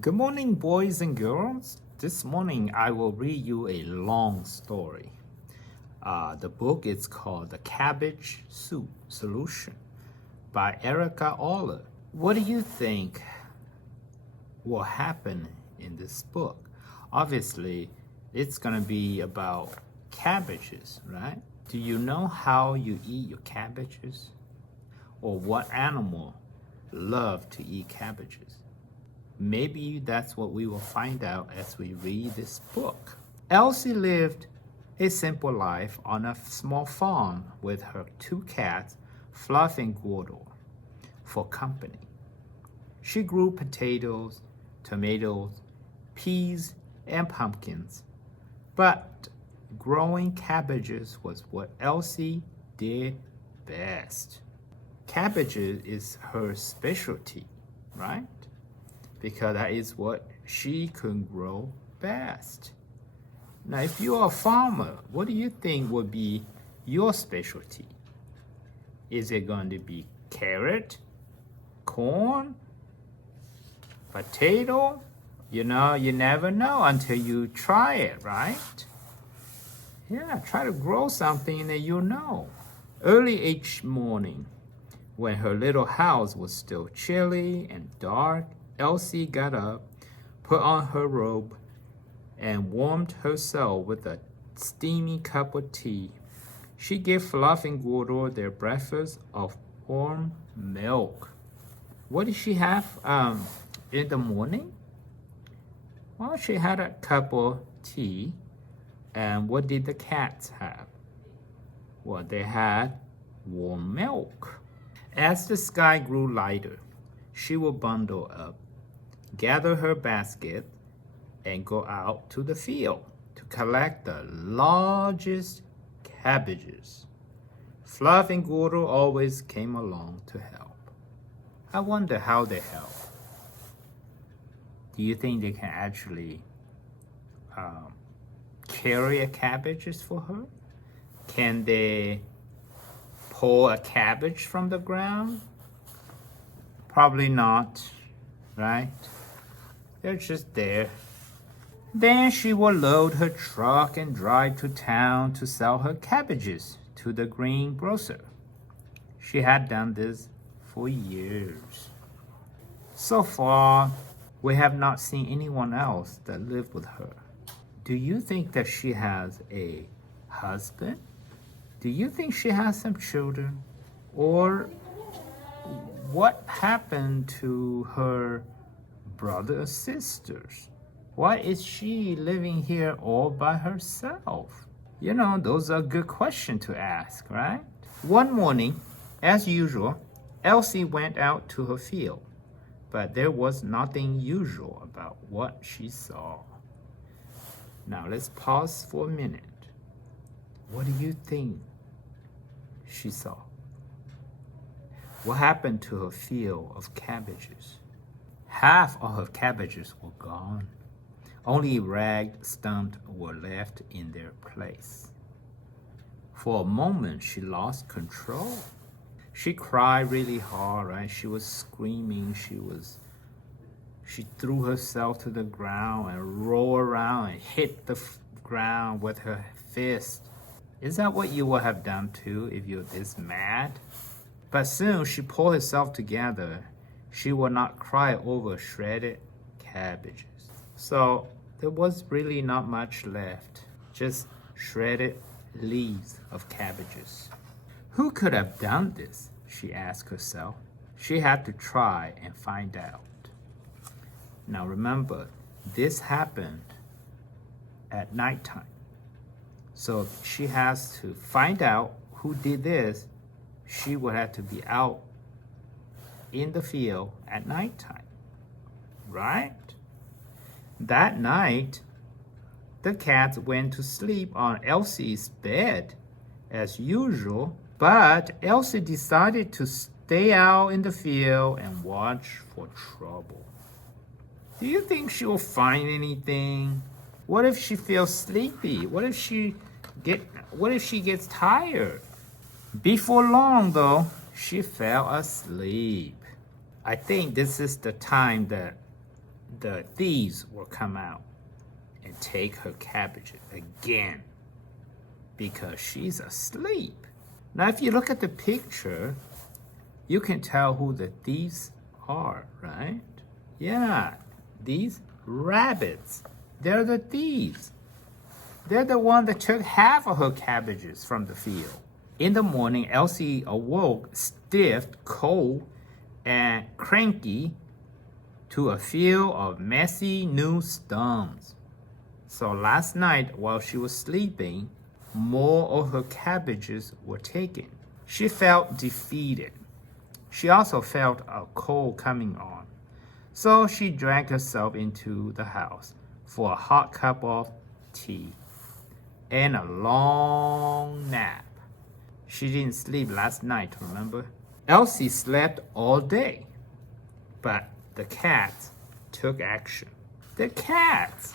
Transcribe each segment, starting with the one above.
Good morning, boys and girls. This morning I will read you a long story. The book is called The Cabbage Soup Solution by Erica Aller. What do you think will happen in this book? Obviously, it's going to be about cabbages, right? Do you know how you eat your cabbages? Or what animal love to eat cabbages? Maybe that's what we will find out as we read this book. Elsie lived a simple life on a small farm with her two cats, Fluff and Gordo, for company. She grew potatoes, tomatoes, peas, and pumpkins, but growing cabbages was what Elsie did best. Cabbages is her specialty, right? Because that is what she could grow best. Now, if you're a farmer, what do you think would be your specialty? Is it going to be carrot, corn, potato? You never know until you try it, right? Yeah, try to grow something that you know. Early each morning, when her little house was still chilly and dark, Elsie got up, put on her robe, and warmed herself with a steamy cup of tea. She gave Fluff and Gordo their breakfast of warm milk. What did she have in the morning? Well, she had a cup of tea. And what did the cats have? Well, they had warm milk. As the sky grew lighter, she would bundle up, gather her basket, and go out to the field to collect the largest cabbages. Fluff and Gordo always came along to help. I wonder how they help. Do you think they can actually carry a cabbages for her? Can they pull a cabbage from the ground? Probably not, right? They're just there. Then she will load her truck and drive to town to sell her cabbages to the greengrocer. She had done this for years. So far, we have not seen anyone else that lived with her. Do you think that she has a husband? Do you think she has some children? Or what happened to her brother or sisters? Why is she living here all by herself? Those are good questions to ask, right? One morning, as usual, Elsie went out to her field, but there was nothing usual about what she saw. Now let's pause for a minute. What do you think she saw? What happened to her field of cabbages? Half of her cabbages were gone. Only ragged stumps were left in their place. For a moment, she lost control. She cried really hard, right? She was screaming. She threw herself to the ground and rolled around and hit the ground with her fist. Is that what you would have done too if you're this mad? But soon she pulled herself together. She would not cry over shredded cabbages. So there was really not much left, just shredded leaves of cabbages. Who could have done this? She asked herself. She had to try and find out. Now remember, this happened at nighttime. So if she has to find out who did this, she would have to be out in the field at nighttime, right? That night, the cats went to sleep on Elsie's bed as usual, but Elsie decided to stay out in the field and watch for trouble. Do you think she will find anything? What if she feels sleepy? What if she gets tired? Before long, though, she fell asleep. I think this is the time that the thieves will come out and take her cabbage again because she's asleep. Now, if you look at the picture, you can tell who the thieves are, right? Yeah, these rabbits, they're the thieves. They're the one that took half of her cabbages from the field. In the morning, Elsie awoke stiff, cold, and cranky to a field of messy new stumps. So last night, while she was sleeping, more of her cabbages were taken. She felt defeated. She also felt a cold coming on. So she dragged herself into the house for a hot cup of tea and a long nap. She didn't sleep last night, remember? Elsie slept all day, but the cats took action. The cats,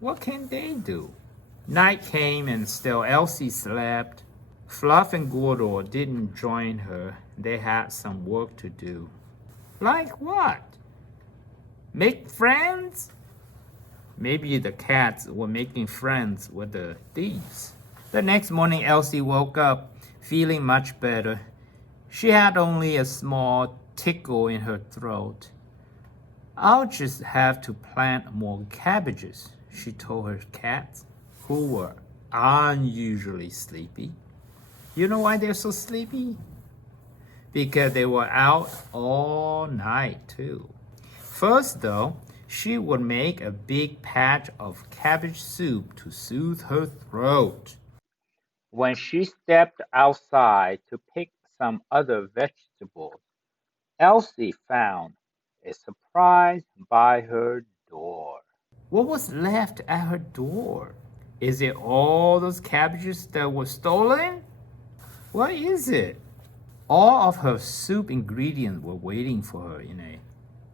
what can they do? Night came and still Elsie slept. Fluff and Gordo didn't join her. They had some work to do. Like what? Make friends? Maybe the cats were making friends with the thieves. The next morning, Elsie woke up feeling much better. She had only a small tickle in her throat. I'll just have to plant more cabbages, she told her cats, who were unusually sleepy. You know why they're so sleepy? Because they were out all night, too. First, though, she would make a big patch of cabbage soup to soothe her throat. When she stepped outside to pick some other vegetables, Elsie found a surprise by her door. What was left at her door? Is it all those cabbages that were stolen? What is it? All of her soup ingredients were waiting for her in a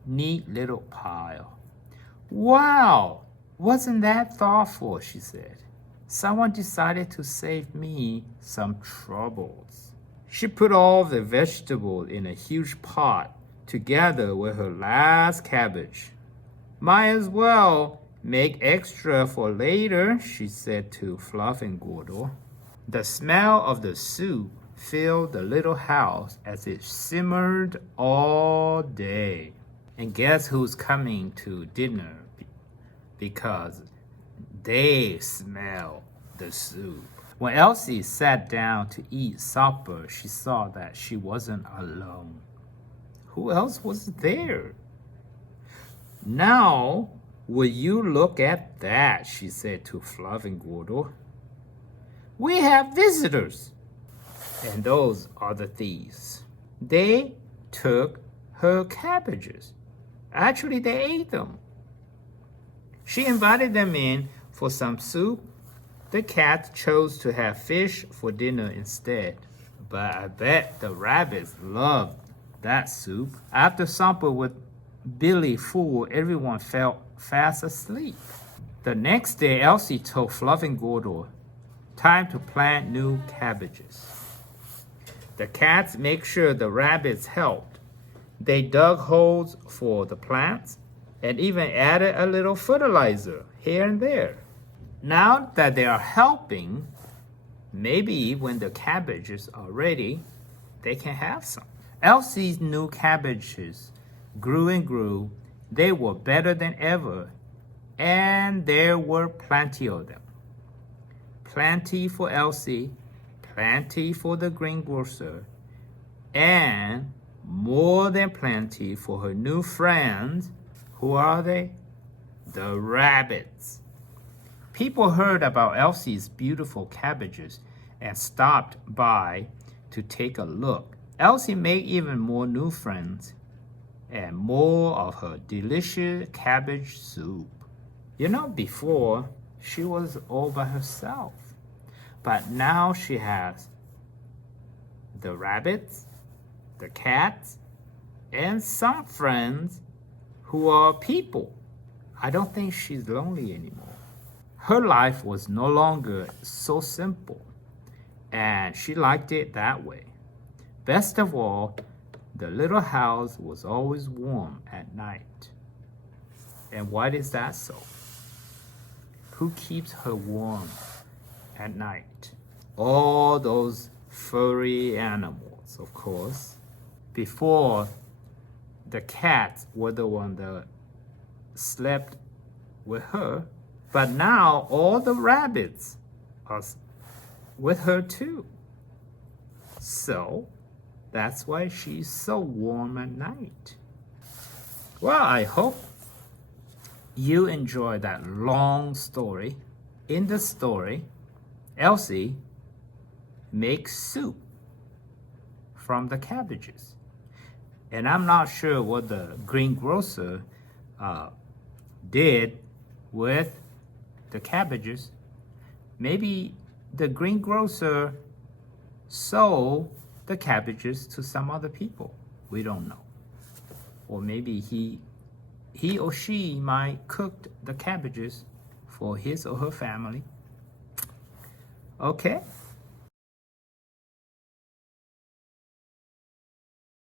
neat little pile. Wow, wasn't that thoughtful, she said. Someone decided to save me some troubles. She put all the vegetables in a huge pot together with her last cabbage. Might as well make extra for later, she said to Fluff and Gordo. The smell of the soup filled the little house as it simmered all day. And guess who's coming to dinner? Because they smell the soup. When Elsie sat down to eat supper, she saw that she wasn't alone. Who else was there? Now, will you look at that, she said to Fluff and Gordo. We have visitors. And those are the thieves. They took her cabbages. Actually, they ate them. She invited them in for some soup. The cat chose to have fish for dinner instead. But I bet the rabbits loved that soup. After supper with Billy full, everyone fell fast asleep. The next day, Elsie told Fluff and Gordo, time to plant new cabbages. The cats make sure the rabbits helped. They dug holes for the plants and even added a little fertilizer here and there. Now that they are helping, maybe when the cabbages are ready, they can have some. Elsie's new cabbages grew and grew. They were better than ever, and there were plenty of them. Plenty for Elsie, plenty for the greengrocer, and more than plenty for her new friends. Who are they? The rabbits. People heard about Elsie's beautiful cabbages and stopped by to take a look. Elsie made even more new friends and more of her delicious cabbage soup. You know, before she was all by herself, but now she has the rabbits, the cats, and some friends who are people. I don't think she's lonely anymore. Her life was no longer so simple, and she liked it that way. Best of all, the little house was always warm at night. And why is that so? Who keeps her warm at night? All those furry animals, of course. Before, the cats were the one that slept with her, but now all the rabbits are with her too. So that's why she's so warm at night. Well, I hope you enjoy that long story. In the story, Elsie makes soup from the cabbages. And I'm not sure what the greengrocer did with the cabbages. Maybe the greengrocer sold the cabbages to some other people. We don't know. Or maybe he or she might cook the cabbages for his or her family. Okay,